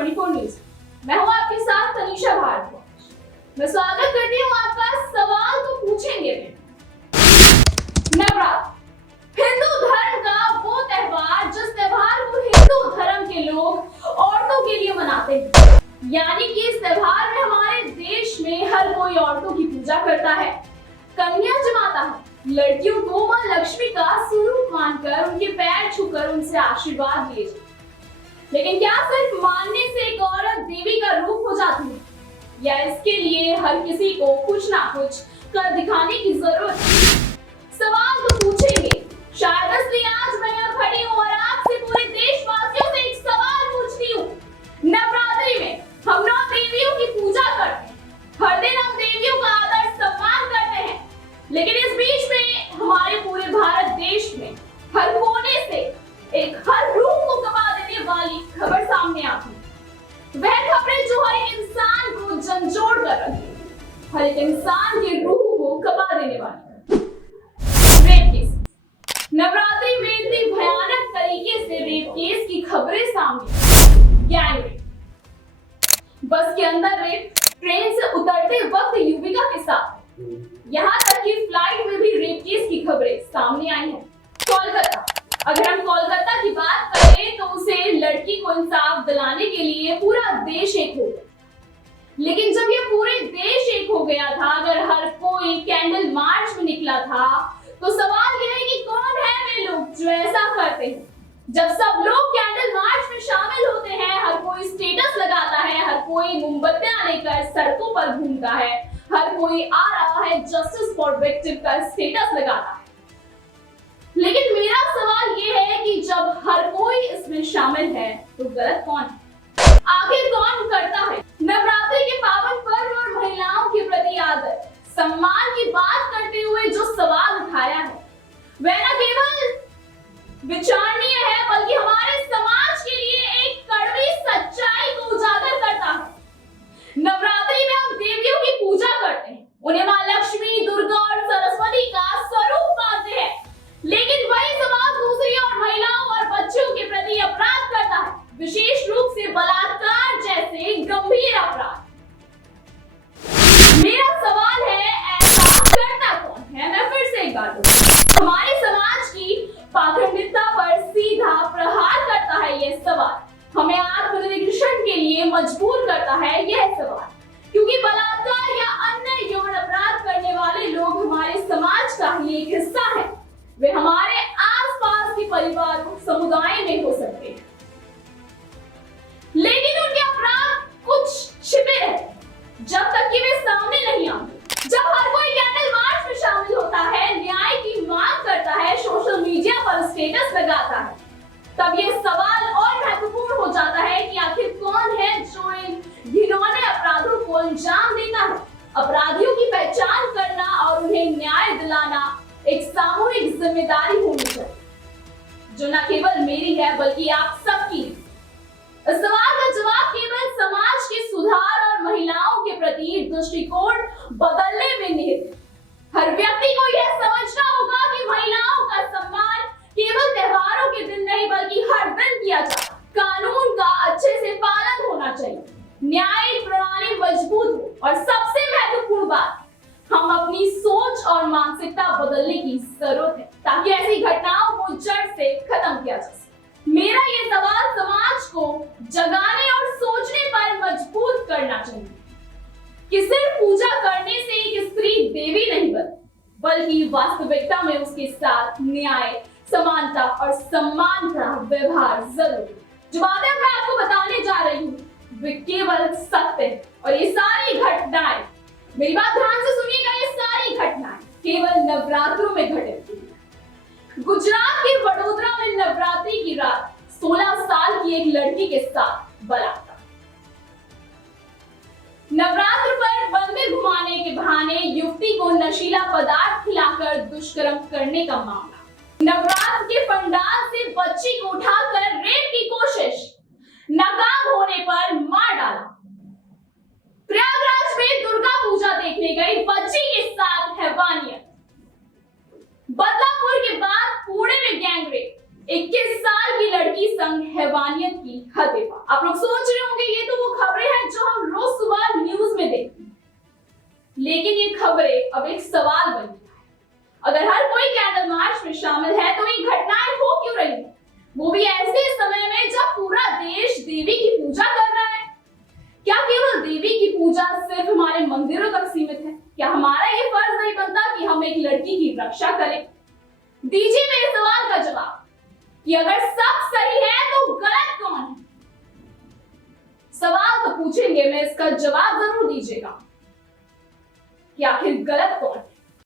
24 news. मैं हूं आपके साथ तनीषा भारद्वाज। मैं स्वागत करती हूं आपका। सवाल तो पूछेंगे नवरात्र हिंदू धर्म का वो त्योहार जिस त्योहार को हिंदू धर्म के लोग औरतों के लिए मनाते हैं, यानी कि इस त्योहार में हमारे देश में हर कोई औरतों की पूजा करता है, कन्या जमाता है, लड़कियों को मां लक्ष्मी का स्वरूप मानकर उनके पैर छूकर उनसे आशीर्वाद लिए जाते। लेकिन क्या सिर्फ मानने से एक औरत देवी का रूप हो जाती है, या इसके लिए हर किसी को कुछ ना कुछ कर दिखाने की जरूरत है? सवाल तो पूछेंगे, शायद इसलिए आज मैं यहाँ खड़ी हूँ और आपसे पूरे देशवासियों से एक सवाल पूछती हूँ। नवरात्रि में हम नौ देवियों की पूजा करते हैं, हर दिन हम देवियों का आदर सम्मान करते हैं, लेकिन इस बीच में हमारे पूरे भारत देश में हर कोने से एक हर रूह को कबा देने वाली खबर सामने आती है। वह खबरें जो हर एक इंसान को झंझोड़ कर रखती है, हर एक इंसान की रूह को कबा देने वाली। Rape case. नवरात्रि में इतनी भयानक तरीके से रेप केस की खबरें सामने। गैंग रेप, बस के अंदर रेप, ट्रेन से उतरते वक्त युविका के साथ, यहाँ तक कि फ्लाइट में भी रेप केस की खबरें सामने आई हैं। कोलकाता, अगर हम कोलकाता की बात करें तो उसे लड़की को इंसाफ दिलाने के लिए पूरा देश एक हो गया। लेकिन जब ये पूरे देश एक हो गया था, अगर हर कोई कैंडल मार्च में निकला था, तो सवाल यह है कि कौन है वे लोग जो ऐसा करते हैं? जब सब लोग कैंडल मार्च में शामिल होते हैं, हर कोई स्टेटस लगाता है, हर कोई मोमबत्तियां लेकर सड़कों पर घूमता है, हर कोई आ रहा है जस्टिस फॉर विक्टिम का स्टेटस लगाता है। लेकिन मेरा सवाल ये है कि जब हर कोई इसमें शामिल है तो गलत कौन है? आखिर कौन करता है? नवरात्रि के पावन पर्व और महिलाओं के प्रति आदर सम्मान की बात करते हुए जो सवाल उठाया है, वह न केवल विचारणीय है बल्कि हमारे समाज के लिए एक कड़वी सच्चाई को उजागर करता है। नवरात्रि में हम देवियों की पूजा करते हैं, उन्हें मां लक्ष्मी, दुर्गा और सरस्वती का स्वरूप मानते हैं, लेकिन वही समाज दूसरी और महिलाओं और बच्चों के प्रति अपराध करता है, विशेष रूप से बलात्कार जैसे गंभीर अपराध। मेरा सवाल है, ऐसा करता कौन है? मैं फिर से एक बार बोलूं, हमारे समाज की पाखंडिता पर सीधा प्रहार करता है यह सवाल, हमें आत्मनिरीक्षण के लिए मजबूर करता है यह सवाल, क्योंकि बलात्कार या अन्य यौन अपराध करने वाले लोग हमारे समाज का ही एक हिस्सा है। वे हमारे आसपास के परिवार समुदाय में हो सकते हैं, लेकिन उनके अपराध कुछ छिपे रहते जब तक कि वे सामने नहीं आते। जब हर कोई कैंडल मार्च में शामिल होता है, न्याय की मांग करता है, सोशल मीडिया पर स्टेटस लगाता है, तब ये सवाल और महत्वपूर्ण हो जाता है कि आखिर कौन है जो इन घिनौने अपराधों को अंजाम देता है। अपराधियों की पहचान करना और उन्हें न्याय दिलाना एक सामूहिक जिम्मेदारी होनी चाहिए, जो न केवल मेरी है बल्कि आप सबकी है। इस सवाल का जवाब केवल समाज के सुधार और महिलाओं के प्रति दृष्टिकोण बदलने में निहित है। हर व्यक्ति को यह समझना होगा कि महिलाओं का सम्मान केवल त्योहारों के दिन नहीं बल्कि हर दिन किया जाए। कानून का अच्छे से पालन होना चाहिए, न्यायिक प्रणाली मजबूत हो और सबसे महत्वपूर्ण बात, हम अपनी सोच और मानसिकता बदलने की जरूरत है, ताकि ऐसी घटनाओं को जड़ से खत्म किया जा सके। मेरा ये सवाल समाज को जगाने और सोचने पर मजबूर करना चाहिए कि सिर्फ पूजा करने से एक स्त्री देवी नहीं बनती, बल्कि वास्तविकता में उसके साथ न्याय, समानता और सम्मान का व्यवहार जरूरी। जो बातें मैं आपको बताने जा रही हूँ वे केवल सत्य है, और ये सारी घटनाएं, मेरी बात ध्यान से सुनिएगा, ये सारी घटनाएं केवल नवरात्रों में घटित हुई। गुजरात के वडोदरा में नवरात्रि की रात 16 साल की एक लड़की के साथ बलात्कार। नवरात्र पर मंदिर घुमाने के बहाने युवती को नशीला पदार्थ खिलाकर दुष्कर्म करने का मामला। नवरात्र के पंडाल से बच्ची को उठाकर रेप की कोशिश, नाकाम होने पर मार डाला। प्रयागराज में दुर्गा पूजा देखने गई बच्ची के साथ हैवानियत। बदलापुर के बाद पुणे में गैंग रेप, 21 साल की लड़की संग हैवानियत की हत्या। आप लोग सोच रहे होंगे ये तो वो खबरें हैं जो हम रोज सुबह न्यूज में देखते हैं, लेकिन ये खबरें अब एक सवाल बन गया है। अगर हर कोई कैंडल मार्च में शामिल है तो ये घटनाएं हो क्यों रही है, वो भी ऐसे समय में जब पूरा देश देवी की पूजा कर रहा है। क्या केवल देवी की पूजा सिर्फ हमारे मंदिरों तक सीमित है? क्या हमारा ये फर्ज नहीं बनता कि हम एक लड़की की रक्षा करें? दीजिए मेरे सवाल का जवाब कि अगर सब सही है तो गलत कौन है? सवाल तो पूछेंगे, मैं इसका जवाब जरूर दीजिएगा कि आखिर गलत कौन है।